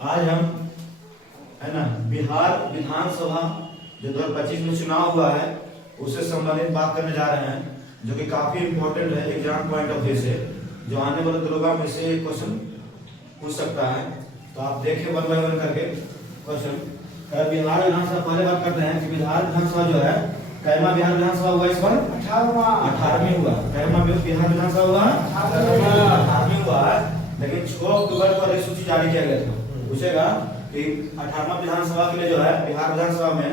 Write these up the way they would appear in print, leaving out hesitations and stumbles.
आज हम है ना बिहार विधानसभा जो 2025 में चुनाव हुआ है उससे संबंधित बात करने जा रहे हैं, जो कि काफी इम्पोर्टेंट है एग्जाम पॉइंट ऑफ व्यू से, जो आने वाले दिनों में से क्वेश्चन पूछ सकता है। तो आप देखिए वन बाय वन करके क्वेश्चन। बिहार विधानसभा पहले बात करते हैं कि बिहार विधानसभा जो है कैमा बिहार विधानसभा हुआ, इस बार 18वीं हुआ। कैमा बिहार विधानसभा हुआ 18वीं हुआ है, लेकिन 6 अक्टूबर को अधिसूची जारी किया गया था। पूछेगा कि 18वां विधानसभा के लिए जो है बिहार विधानसभा में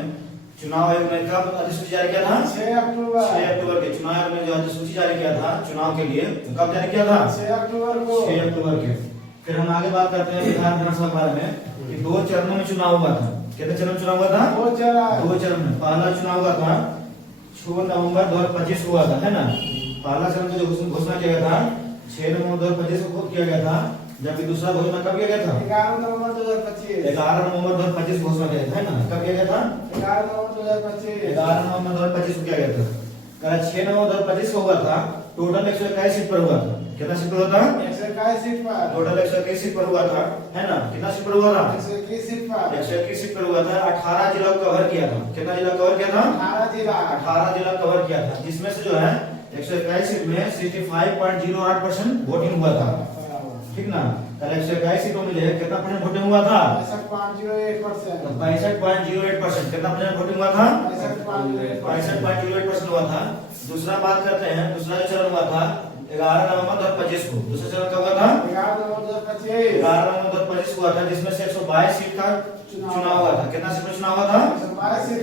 चुनाव आयोग ने कब अधिसूची जारी किया था? 6 अक्टूबर के चुनाव आयोग ने जो अधिसूची जारी किया था चुनाव के लिए, कब जारी किया था? 6 अक्टूबर के। फिर हम आगे बात करते हैं बिहार विधानसभा के बारे में कि 2 चरणों में चुनाव हुआ था। कितने चरण में चुनाव हुआ था? 2 चरण में। पहला चुनाव हुआ था 6 नवंबर 2025 हुआ था, है ना। पहला चरण में जो घोषणा किया गया था 6 नवंबर 2025 को किया गया था, जबकि दूसरा घोषणा कब किया गया था? 11 नवंबर 2025 घोषणा किया था, है ना। कब किया गया था? 11 नवंबर 2025 को किया गया था। 6 नवंबर 2025 को हुआ था। टोटल 121 सीट पर हुआ था। कितना सीट पर हुआ था? 121 सीट पर। टोटल 121 सीट पर हुआ था, है ना। कितना सीट पर हुआ था? 121 सीट पर। 121 सीट पर हुआ था। 18 जिला कवर किया था। कितना जिला कवर किया था? 18 जिला कवर किया था, जिसमें से जो है 121 सीट में 65.08% वोटिंग हुआ था, ठीक ना। 121 सीटों में जो है कितना परसेंट वोटिंग हुआ था? 65.08%। कितना परसेंट वोटिंग हुआ था? 65.08% हुआ था। दूसरा बात करते हैं, दूसरा जो चरण हुआ था 11 नवंबर 2025 को। दूसरा चरण कब हुआ था? 11 नवंबर 2025 को हुआ था, जिसमें से 122 सीट का चुनाव हुआ था। कितना सीट पर चुनाव हुआ था? 122 सीट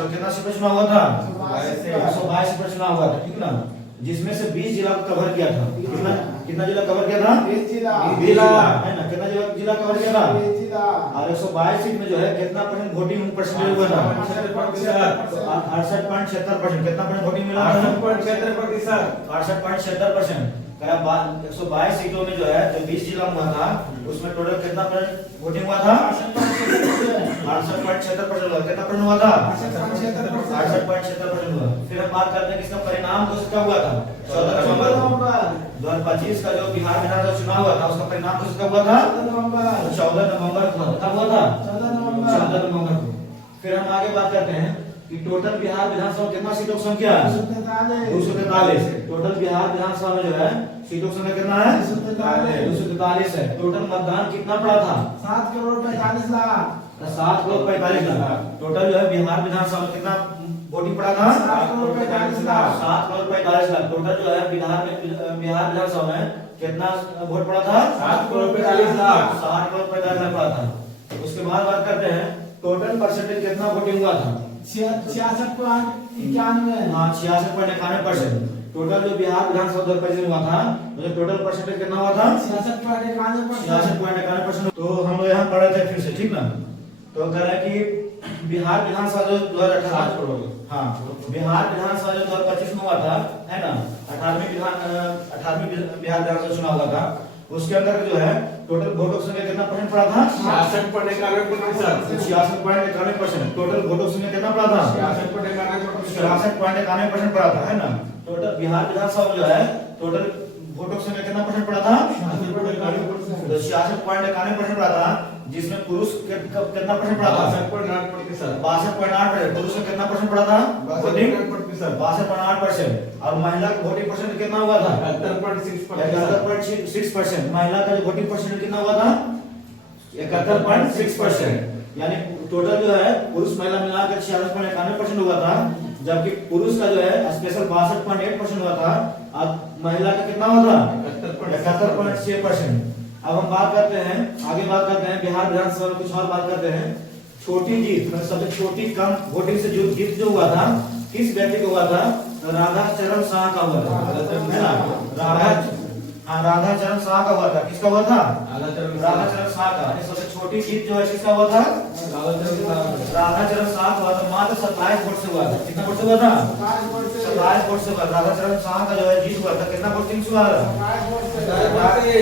पर। कितना सीट पर चुनाव हुआ था? 122 सीट पर चुनाव हुआ था, ठीक ना। जिसमें से 20 जिला कवर किया था। कितना जिला कवर किया था? 20 जिला, है ना। कितना जिला कवर किया था? 20 जिला। और 122 सीट में जो है कितना परसेंट वोटिंग परसेंटेज हुआ था? 68.76%। कितना परसेंट वोटिंग मिला? 68.76%। 122 सीटों में जो है जो 20 जिला में हुआ था उसमें टोटल कितना परसेंट वोटिंग हुआ था? 68.76% हुआ। कितना परसेंट हुआ था? 68.76% हुआ। फिर हम बात करते हैं कि इसका परिणाम घोषित कब हुआ था? 14 नवंबर 2025 का जो बिहार विधानसभा चुनाव हुआ था उसका परिणाम घोषित कब हुआ था? 14 नवंबर को। कब हुआ था? 14 नवंबर को। फिर हम आगे बात करते हैं कि टोटल बिहार विधानसभा कितना सीटों की संख्या है? 243। टोटल बिहार विधानसभा में जो है सीटों की संख्या कितना है? 243 है। टोटल मतदान कितना पड़ा था? 7 करोड़ 45 लाख। 7 करोड़ 45 लाख। टोटल जो है बिहार विधानसभा में कितना वोटिंग पड़ा था? 7 करोड़ 45 लाख। 7 करोड़ 45 लाख। टोटल जो है बिहार विधानसभा में कितना वोट पड़ा था? 7 करोड़ 45 लाख। 7 करोड़ 45 लाख पड़ा था। उसके बाद बात करते हैं टोटल परसेंटेज कितना वोटिंग हुआ था? 66.91। हाँ, 66.91%। टोटल जो बिहार विधानसभा 2025 में हुआ था तो टोटल परसेंटेज कितना हुआ था? 66.91%। तो हम लोग यहाँ पढ़े थे फिर से, ठीक ना। तो कह रहे हैं कि बिहार विधानसभा जो 2018 हाँ बिहार विधानसभा जो 2025 में हुआ था, है ना। 18वीं बिहार विधानसभा चुनाव हुआ था, उसके अंदर जो है टोटल वोटों की संख्या कितना परसेंट पड़ा था? 66.91%। 66.91%। टोटल वोटों की संख्या कितना पड़ा था? 66.91% पड़ा था, है ना। टोटल बिहार विधानसभा में जो है टोटल वोटों की संख्या कितना परसेंट पड़ा था? 66.91% पड़ा था, जिसमें पुरुष कितना परसेंट पड़ा था? 62.8%। पुरुष में कितना परसेंट पड़ा था? 62.8%। और महिला का वोटिंग परसेंट कितना हुआ था? 71.6%। महिला का वोटिंग परसेंट कितना हुआ था? 71.6%। यानी टोटल जो है पुरुष महिला मिलाकर 66.91% हुआ था, जबकि पुरुष का जो है स्पेशल 62.8% हुआ था और महिला का कितना हुआ था? 71.6%। अब हम बात करते हैं, आगे बात करते हैं बिहार विधानसभा में कुछ और बात करते हैं। छोटी जीत मतलब सबसे छोटी कम वोटिंग से जो जीत जो हुआ था किस व्यक्ति को हुआ था? राधा चरण शाह का हुआ था, है ना। राधा चरण शाह का हुआ था। किसका हुआ था? राधा चरण शाह का। सबसे छोटी जीत जो है किसका हुआ था? राधा चरण शाह का हुआ था। मात्र 27 वोट से हुआ था। कितना वोट से हुआ था? 27 वोट से हुआ। राधा चरण शाह का जो है जीत हुआ था। कितना वोटिंग से हुआ था?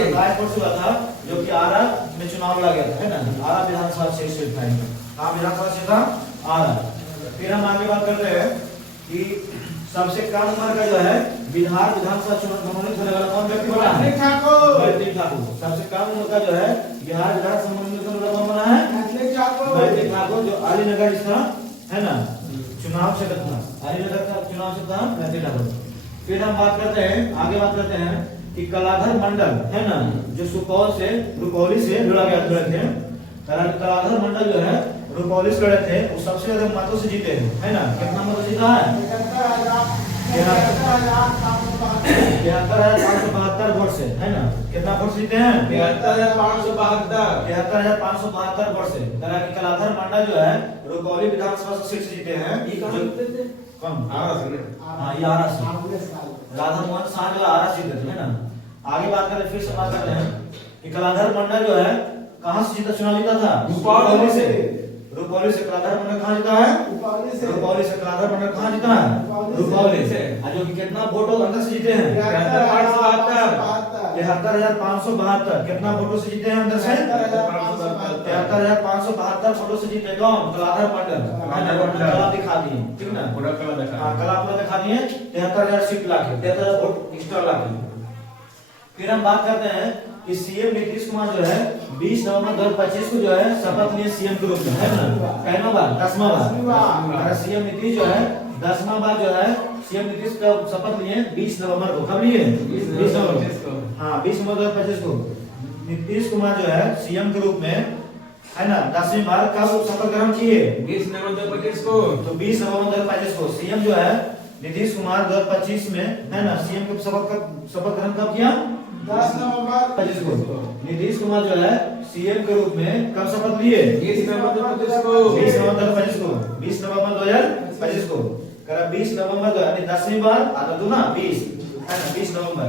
27 वोट से हुआ था, जो कि आरा में चुनाव लड़ा गया था, है ना। आरा विधानसभा क्षेत्र था। हाँ, विधानसभा क्षेत्र था आरा। फिर हम आगे बात करते हैं कि सबसे कम उम्र का जो है बिहार विधानसभा चुनाव मनोनीत होने वाला कौन व्यक्ति बना है? ठाकुर। सबसे कम उम्र का जो है बिहार विधानसभा मनोनीत होने वाला अलीनगर इसका है ना चुनाव क्षेत्र था, अलीनगर का चुनाव क्षेत्र था मैथिलापुर। फिर हम बात करते हैं, आगे बात करते हैं कि कलाधर मंडल है ना, जो सुपौल से रुपौली से जुड़े थे। कलाधर मंडल जो है रुपौली से लड़े थे, वो सबसे ज्यादा मतों से जीते हैं, है ना। कितना मतों जीता है? 73,572 वोट से, है ना। कितना वोट जीते हैं? 73,572 वोट से। कलाधर मंडल जो है रुपौली विधानसभा सीट से जीते हैं। कौन? हाँ, ये आरा से राधा मोहन शाह जो आरा से जीते थे, है ना। आगे बात करें, फिर से बात करते हैं कि कलाधर मंडल जो है कहाँ से जीता, चुनाव जीता था? रुपौली से। रुपौली से कलाधर मंडल कहाँ जीता है? रुपौली से कलाधर मंडल कहाँ जीता है? रुपौली से। जो कि कितना वोटों अंदर से जीते हैं? 73,572। कितना वोटों से जीते हैं अंदर से? 73,572 वोटों से जीते। कौन? कलाधर मंडल। कला दिखा दिए, ठीक ना, पूरा कला दिखा दिए। 73,000 सीट लाके, 73,000 वोट एक्स्ट्रा लाके। फिर हम बात करते हैं कि सीएम नीतीश कुमार जो है 20 नवंबर 2025 को जो है शपथ लिए सीएम के रूप में, है ना। पहला बार, 10वां बार सीएम नीतीश जो है 10वां बार जो है सीएम नीतीश का शपथ लिए 20 नवंबर को। कब लिए? 20 नवंबर। हाँ, 20 नवंबर 2025 को नीतीश कुमार जो है सीएम के रूप में, है ना, 10वीं बार कब शपथ ग्रहण किए? 20 नवंबर 2025 को। तो 20 नवंबर 2025 को सीएम जो है नीतीश कुमार 2025 में, है ना, सीएम के शपथ ग्रहण कब किया? 10 नवंबर 2025 को। नीतीश कुमार जो है सीएम के रूप में कब शपथ लिए? 20 नवंबर 2025 को। 20 नवंबर 2025 को। 20 नवंबर 2025 को करा 20 नवंबर यानी 10वीं बार आता तो ना 20, है ना, 20 नवंबर।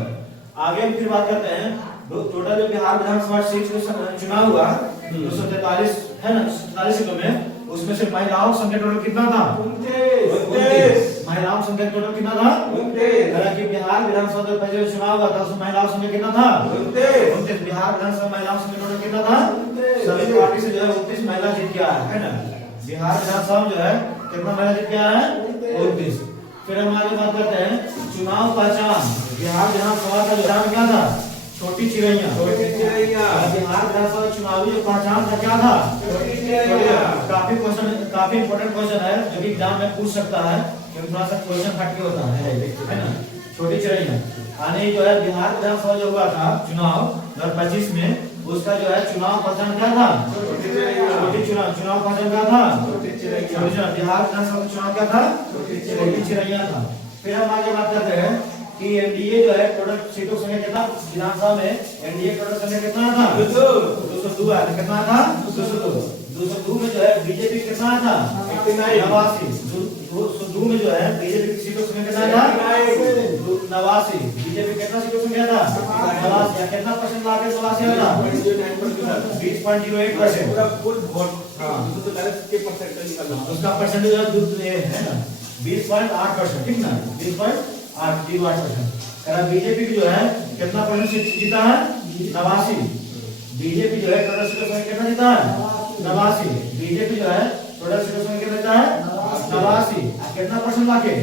आगे हम फिर बात करते हैं टोटल जो बिहार विधानसभा सीट का चुनाव हुआ 243, है ना, 47 सीटों में, उसमें से महिलाओं की संख्या टोटल कितना था? 29। महिलाओं की संख्या टोटल कितना था? 29। बिहार विधानसभा जो पहले चुनाव हुआ था उसमें महिलाओं की संख्या कितना था? 29। बिहार विधानसभा महिलाओं की संख्या टोटल कितना था? सभी पार्टी से जो है 29 महिला जीत के आया है ना। बिहार विधानसभा में जो है कितना महिला जीत के आया है? 29। फिर हम आगे बात करते हैं चुनाव पहचान। बिहार विधानसभा का जो नाम क्या था? छोटी चिड़ैया। बिहार विधानसभा चुनावी जो पहचान था क्या था? छोटी चिड़ैया। काफी इंपोर्टेंट क्वेश्चन है जो कि एग्जाम में पूछ सकता है, क्योंकि थोड़ा सा क्वेश्चन हटके होता है ना। छोटी चिड़ैया आने जो है बिहार विधानसभा जो हुआ था चुनाव 2025 में, उसका जो है चुनाव पहचान क्या था? छोटी चुनाव पहचान क्या था? बिहार विधानसभा का चुनाव क्या था? छोटी चिड़ैया था। फिर हम आगे बात करते हैं कि एनडीए जो है टोटल सीटों संख्या कितना विधानसभा में? एनडीए टोटल संख्या कितना था? 202 है। कितना था? 202 में जो है बीजेपी कितना था? 89। 202 में जो है बीजेपी की सीटों संख्या कितना था? 89। बीजेपी कितना सीटों संख्या था? 89। कितना परसेंट लाके 89 आया? 20.08%। पूरा फुल वोट। हां, उसका परसेंटेज है ना 20.8%, ठीक ना, 20.8%। बीजेपी की जो है कितना परसेंट सीट जीता है? 89। बीजेपी जो है टोटल सीटों में कितना जीता है? 89। बीजेपी जो है टोटल सीटों में कितना जीता है? 89। कितना परसेंट लाके?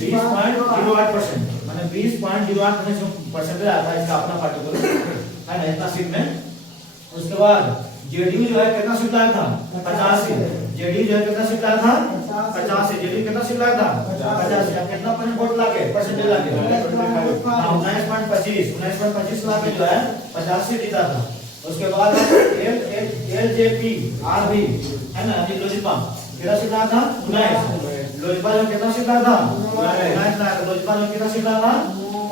20.08%, माने 20.08% आया था इसका अपना पार्टी को, है ना, इतना सीट में। उसके बाद जेडीयू जो है कितना सीट लाया था? 85। जेडीयू जो है कितना सीट लाया था? 85। जेडीयू कितना सीट लाया था? 85। कितना परसेंट वोट लाके, परसेंटेज लाके? 19.25 लाके जो है 50 सीट जीता था। उसके बाद एलजेपी आरबी, है ना, लोजपा कितना सीट लाया था? 19। लोजपा जो कितना सीट लाया था? 19 लाया था। लोजपा जो कितना सीट लाया था?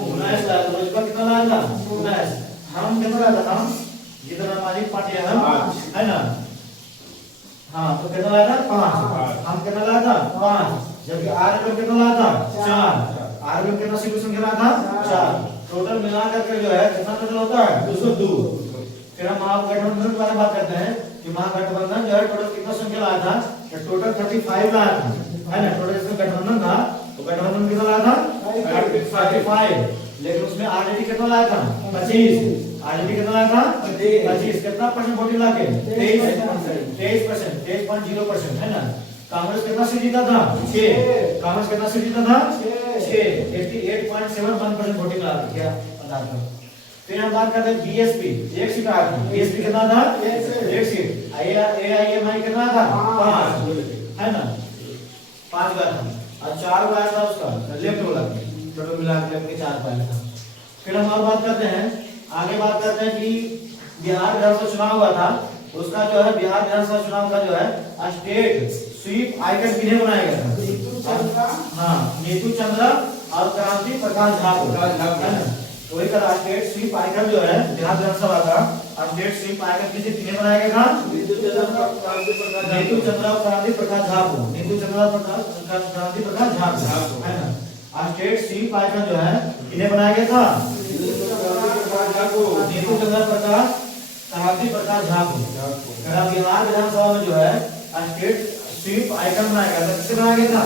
19 लाया था। लोजपा कितना लाया था? 19। हम कितना लाया था? हम जितना हमारी पार्टी है ना, हाँ, तो कितना लाया था? 5। हम कितना लाया था? 5। जबकि आरबी कितना लाया था? 4। आरबी कितना सीटों संख्या लाया था? 4। टोटल मिला करके जो है कितना टोटल होता है? 202। फिर हम महागठबंधन के बारे में बात करते हैं कि महागठबंधन जो है टोटल कितना संख्या लाया था? टोटल 35 लाया था, है ना। टोटल इसमें गठबंधन था तो गठबंधन कितना लाया था? 35। लेकिन उसमें आरजेडी कितना लाया था? 25। आरजेडी कितना लाया था? 25। कितना परसेंट वोटिंग लाके? 23%, है ना। कांग्रेस कितना सीट जीता था? 6। कांग्रेस कितना सीट जीता था? 6। 88.71% वोटिंग ला क्या बता दो। फिर हम बात करते हैं बीएसपी, एक सीट आया था। बीएसपी कितना था? एक सीट। एआईएमआई कितना था? 5। के 4 पॉइंट था। फिर हम और बात करते हैं, आगे बात करते हैं कि बिहार विधानसभा चुनाव हुआ था, उसका जो है बिहार विधानसभा चुनाव का जो है स्टेट स्वीप आइकन किन्हें बनाया गया था? हाँ, नीतू चंद्रा और क्रांति प्रकाश झा को, है ना। तो वही कहा स्टेट स्वीप आइकन जो है बिहार विधानसभा का स्टेट स्वीप आइकन किन्हें बनाया गया था? नीतू चंद्रा और क्रांति प्रकाश झा को, नीतू चंद्रा क्रांति प्रकाश झा को, है ना। स्टेट स्वीप आइकन जो है किन्हें बनाया गया था? नीतू चंद्रा प्रकाश क्रांति प्रकाश झा को। बिहार विधानसभा में जो है स्टेट स्वीप आइकन बनाया गया था, किससे बनाया गया था?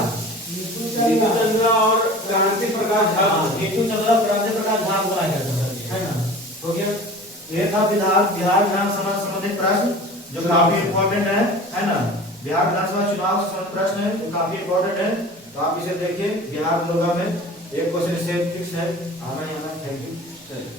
नीतू चंद्रा और क्रांति प्रकाश झा को, नीतू चंद्रा और क्रांति प्रकाश झा को बनाया गया था, है ना। हो गया, ये था बिहार विधानसभा संबंधित प्रश्न जो काफी इंपॉर्टेंट है ना। बिहार विधानसभा चुनाव संबंधित प्रश्न है, वो काफी इंपॉर्टेंट है, तो आप इसे देखिए। बिहार में एक क्वेश्चन से फिक्स है, आना ही आना। Thank you.